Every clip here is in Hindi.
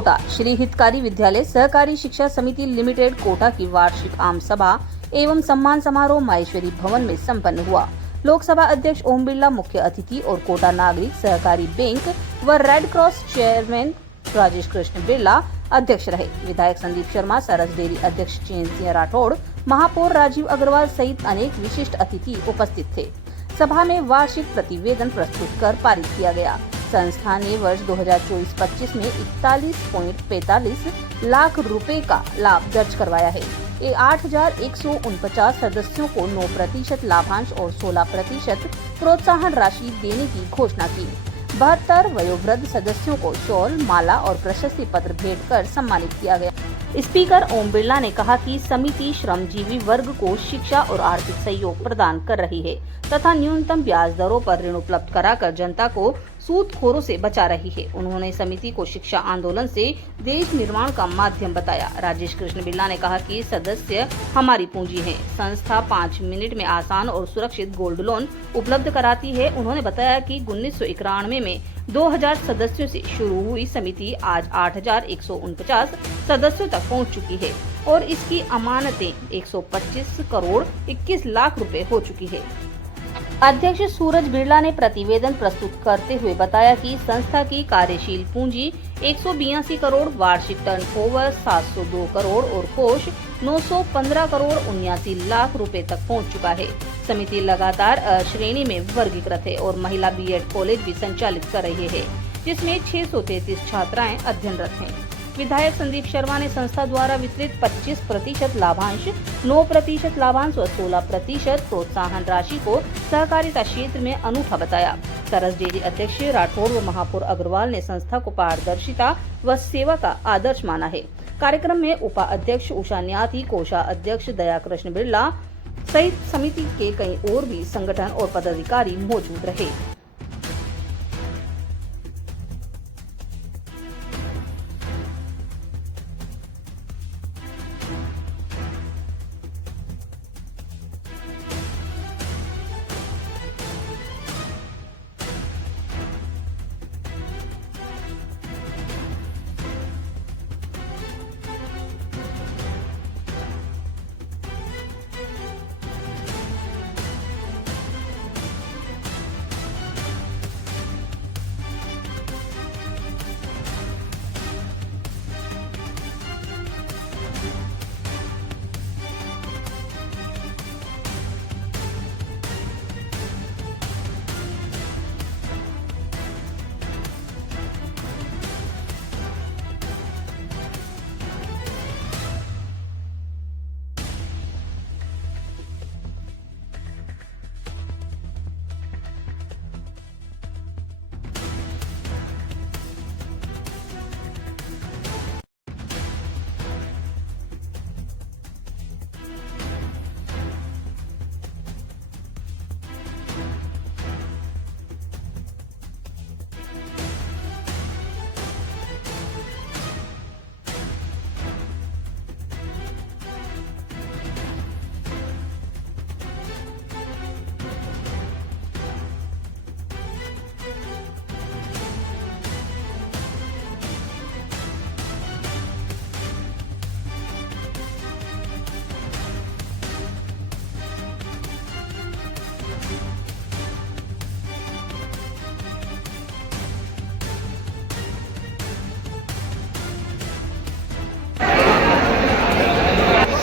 कोटा श्री हितकारी विद्यालय सहकारी शिक्षा समिति लिमिटेड कोटा की वार्षिक आम सभा एवं सम्मान समारोह माहेश्वरी भवन में संपन्न हुआ। लोकसभा अध्यक्ष ओम बिरला मुख्य अतिथि और कोटा नागरिक सहकारी बैंक व red cross chairman Rajesh Krishna Birla अध्यक्ष रहे। विधायक संदीप शर्मा, सरस डेयरी अध्यक्ष चैन सिंह राठौड़, महापौर राजीव अग्रवाल सहित अनेक विशिष्ट अतिथि उपस्थित थे। सभा में वार्षिक प्रतिवेदन प्रस्तुत कर पारित किया गया। संस्था ने वर्ष 2024-25 में 41.45 लाख रुपए का लाभ दर्ज करवाया है। 8,149 सदस्यों को 9% लाभांश और 16% प्रोत्साहन राशि देने की घोषणा की। 72 वयोवृद्ध सदस्यों को शॉल, माला और प्रशस्ति पत्र भेंट कर सम्मानित किया गया। स्पीकर ओम बिरला ने कहा कि समिति श्रमजीवी वर्ग को शिक्षा और आर्थिक सहयोग प्रदान कर रही है तथा न्यूनतम ब्याज दरों पर ऋण उपलब्ध कराकर जनता को सूदखोरों से बचा रही है। उन्होंने समिति को शिक्षा आंदोलन से देश निर्माण का माध्यम बताया। राजेश कृष्ण बिरला ने कहा कि सदस्य हमारी पूंजी है। संस्था 5 मिनट में आसान और सुरक्षित गोल्ड लोन उपलब्ध कराती है। उन्होंने बताया कि 1991 में 2000 सदस्यों से शुरू हुई समिति आज 8,149 सदस्यों तक पहुंच चुकी है और इसकी अमानतें 125 करोड़ 21 लाख रुपए हो चुकी है। अध्यक्ष सूरज बिरला ने प्रतिवेदन प्रस्तुत करते हुए बताया कि संस्था की कार्यशील पूंजी 182 करोड़, वार्षिक टर्नओवर 702 करोड़ और कोष 915 करोड़ 79 लाख रुपए तक पहुंच चुका है। समिति लगातार श्रेणी में वर्गीकृत है और महिला बीएड कॉलेज भी संचालित कर रही है, जिसमें 633 छात्राएं अध्ययनरत हैं। विधायक संदीप शर्मा ने संस्था द्वारा वितरित 25% लाभांश, 9% लाभांश व 16% प्रोत्साहन राशि को सहकारिता क्षेत्र में अनूठा बताया। सरस डेयरी अध्यक्ष राठौड़ व महापौर अग्रवाल ने संस्था को पारदर्शिता व सेवा का आदर्श माना है। कार्यक्रम में उपाध्यक्ष उषा न्याथी, कोषाध्यक्ष दया कृष्ण बिरला सहित समिति के कई और भी संगठन और पदाधिकारी मौजूद रहे।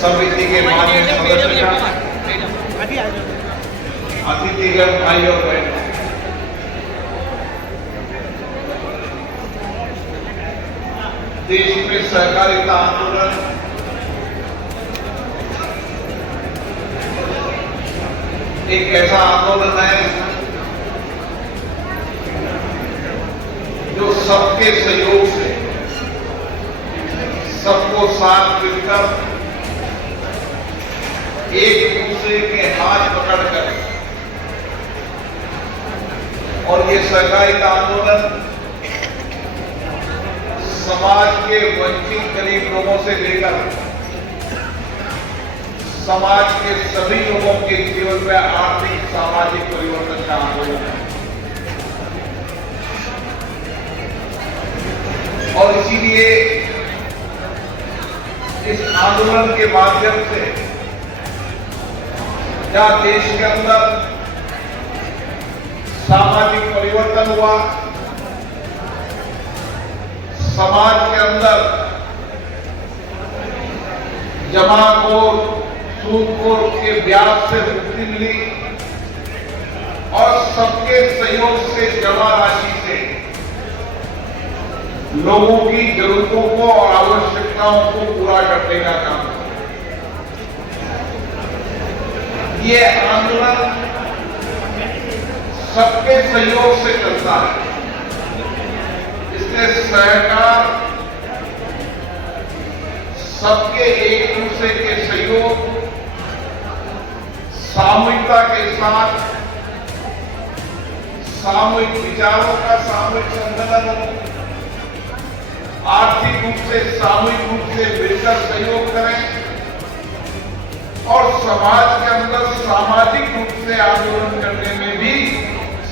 समिति के माननीय सदस्य, अतिथिगण, भाई और बहनों, देश में सहकारिता आंदोलन एक ऐसा आंदोलन है जो सबके सहयोग से, सबको साथ मिलकर एक दूसरे के हाथ पकड़कर, और ये सहकारिता आंदोलन समाज के वंचित गरीब लोगों से लेकर समाज के सभी लोगों के जीवन में आर्थिक सामाजिक परिवर्तन का आंदोलन है। और इसीलिए के माध्यम से जहां देश के अंदर सामाजिक परिवर्तन हुआ, समाज के अंदर जमाखोर, सूदखोर के ब्याज से मुक्ति मिली और सबके सहयोग से जमा राशि से लोगों की जरूरतों को और आवश्यकताओं को पूरा करने का काम है। ये आंदोलन सबके सहयोग से चलता है, इसलिए सरकार सबके एक दूसरे के सहयोग, सामूहिकता के साथ सामूहिक विचारों का सामूहिक संकलन, आर्थिक रूप से सामूहिक रूप से मिलकर सहयोग करें और समाज के अंदर सामाजिक रूप से आंदोलन करने में भी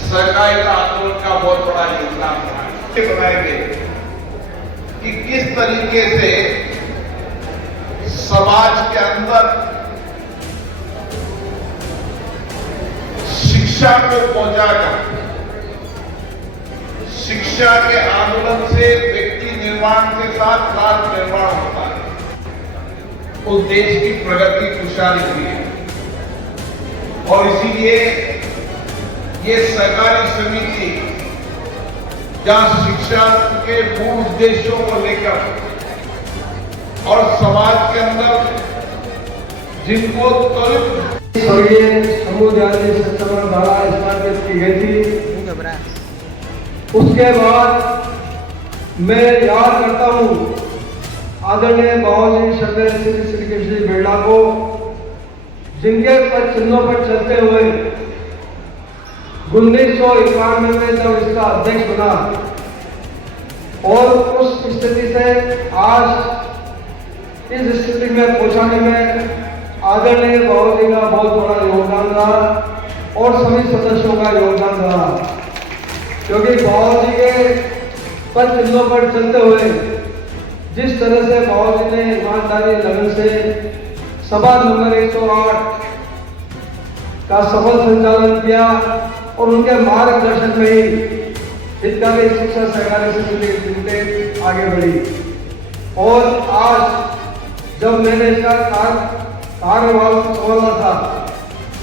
सहकारिता आंदोलन का बहुत बड़ा योगदान रहा है। बताएंगे कि किस तरीके से समाज के अंदर शिक्षा को पहुंचाकर, शिक्षा के आंदोलन से व्यक्ति निर्माण के साथ राष्ट्र निर्माण होता है, उस देश की प्रगति खुशहाली हुई है। और इसीलिए ये सहकारी समिति जहां शिक्षा के मूल उद्देश्यों को लेकर और समाज के अंदर जिनको त्वरित स्वर्गीय समुदाय संक्रमण धारा स्थापित की गई थी, उसके बाद मैं याद करता हूं आदरणीय बाबूजी श्रद्धेय श्री कृष्ण बिरला को, जिनके पद चिन्हों पर चलते हुए 1991 में जब इसका अध्यक्ष बना और उस स्थिति से आज इस स्थिति में पहुंचाने में आदरणीय बाबूजी का बहुत बड़ा योगदान रहा और सभी सदस्यों का योगदान रहा, क्योंकि बाबूजी के पद चिन्हों पर चलते हुए जिस तरह से बाबूजी ने ईमानदारी लगन से सभा नंबर 108 का सफल संचालन किया और उनके मार्गदर्शन में ही हितग्राही शिक्षा सहकारी समिति लिमिटेड आगे बढ़ी। और आज जब मैंने इसका कार्यभार संभाला था,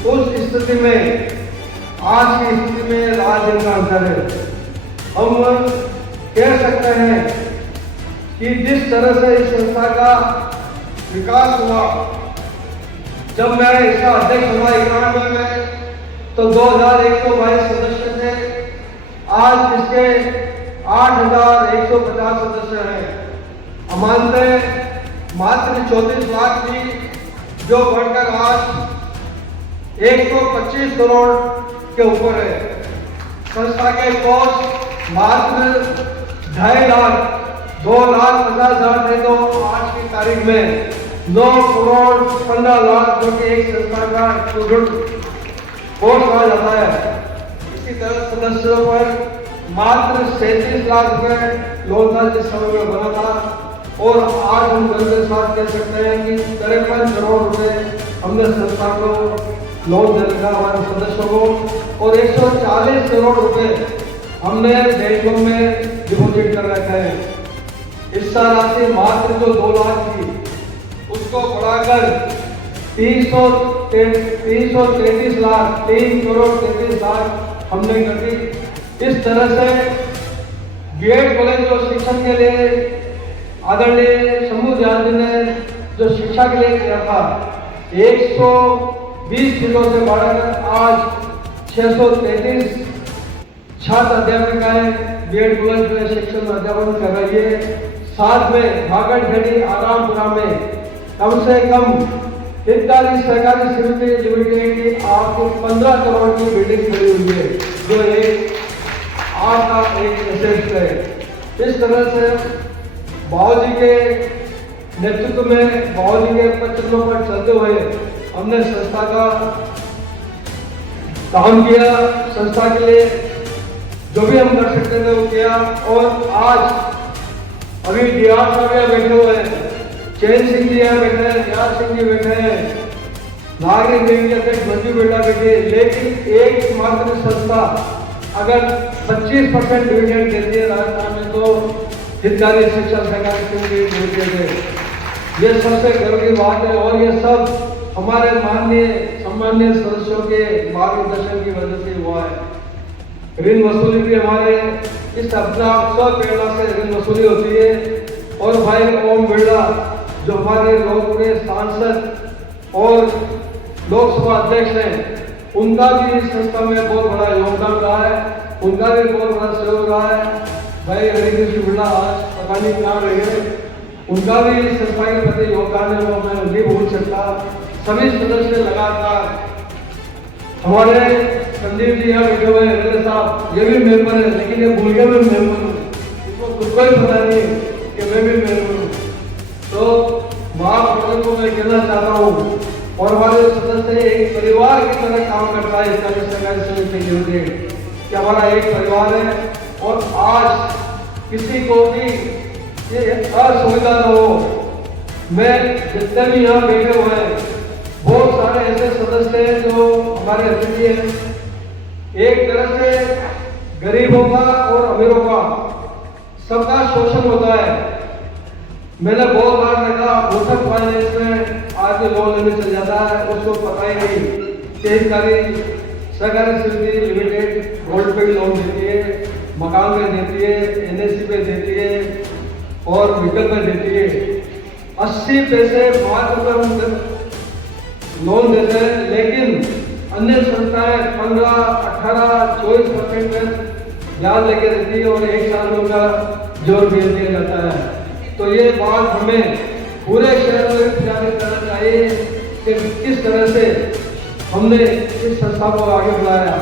उस स्थिति में आज की स्थिति में राज्य का अंतर है। हम कह सकते हैं कि जिस तरह से इस संस्था का विकास हुआ, जब मैं इसका अध्यक्ष हुआ 91 में तो 2122 सदस्य थे, आज इसके 8150 सदस्य हैं। अमानते मात्र 34 लाख थी, जो बढ़कर आज 125 करोड़ के ऊपर है। संस्था के कोष मात्र 2.5 लाख 2,50,000 थे, तो आज की तारीख में 9 करोड़ 15 लाख जो कि एक संस्था का स्टूडेंट कोर्स कहा जाता है। इसी तरह सदस्यों पर मात्र 37 लाख रुपए लोन था जिस समय में बना था, और आज हम गर्व के साथ कह सकते हैं कि 53 करोड़ रुपए हमने संस्था को लोन दे रखा हमारे सदस्यों को, और 140 करोड़ रुपए हमने बैंकों में डिपॉजिट कर रखा है। इस राशि मात्र जो 2 लाख थी उसको बढ़ाकर 333 लाख 3 करोड़ 33 लाख हमने कर दी। इस तरह से बीएड कॉलेज जो शिक्षण के लिए आदरणीय शंभू जी ने जो शिक्षा के लिए किया था, 120 सीटों से बढ़ाकर आज 633 छात्र अध्यापिकाएं बीएड कॉलेज में शिक्षण अध्यापन कर रही है। साथ में भागड़खेड़ी आरामपुरा में कम से कम हितग्राही सहकारी समिति लिमिटेड की आपको 15 करोड़ की बिल्डिंग खड़ी हुई है, जो एक आपका एक एसेट है। इस तरह से बाबूजी के नेतृत्व में, बाबूजी के पत्रों पर चलते हुए हमने संस्था का काम किया। संस्था के लिए जो भी हम कर सकते थे वो किया। और आज अभी डीआर साहब बैठे हुए हैं, चैन सिंह जी यहाँ बैठे हैं, निहाल सिंह जी बैठे हैं, नागरिक बैंक के अध्यक्ष मंजू बिरला बैठे, लेकिन एक मात्र संस्था अगर 25% डिविडेंड देती है राजस्थान में तो हितकारी शिक्षा सहकारी समिति देते थे। ये सबसे गर्व की बात है और ये सब हमारे माननीय सम्मानीय सदस्यों के मार्गदर्शन की वजह से हुआ है। ऋण वसूली भी हमारे इस अपना उत्सव प्रेरणा से ऋण वसूली होती है और भाई ओम बिरला जो हमारे लोकप्रिय सांसद और लोकसभा अध्यक्ष हैं, उनका भी इस संस्था में बहुत बड़ा योगदान रहा है, उनका भी बहुत बड़ा सहयोग रहा है। भाई हरिकृष्ण बिरला आज पता नहीं कहाँ रहे, उनका भी इस संस्था के प्रति योगदान है, वो मैं नहीं भूल सकता। सभी सदस्य लगातार हमारे संदीप जी यहाँ बैठे हुए हैं साहब, ये भी मेंबर है, लेकिन ये भूल के मैं मेंबर हूँ, इनको खुद को ही पता नहीं कि मैं भी मेंबर हूँ। तो महाप्रबंधक को मैं कहना चाहता हूँ और हमारे सदस्य एक परिवार की तरह काम करता है इसका सहकारी समिति के लिए कि हमारा एक परिवार है और आज किसी को भी ये असुविधा न हो। मैं जितने भी यहाँ बैठे हुए हैं बहुत सारे ऐसे सदस्य हैं जो हमारे अतिथि हैं, एक तरह से गरीबों का और अमीरों का सबका शोषण होता है। मैंने बहुत बार देखा मुथूट फाइनेंस में आदमी लोन लेने चल जाता है, उसको पता ही नहीं कि सहकारी समिति लिमिटेड गोल्ड पे भी लोन देती है, मकान पे देती है, एनएससी पे देती है और व्हीकल पे देती है। 80 पैसे 5 रुपये लोन देते हैं, लेकिन अन्य संस्थाएं 15, 18, 24% में ब्याज लेके देती है और एक साल में उनका जोर भेज दिया जाता है। तो ये बात हमें पूरे शहर में प्रचारित करना चाहिए कि किस तरह से हमने इस संस्था को आगे बढ़ाया।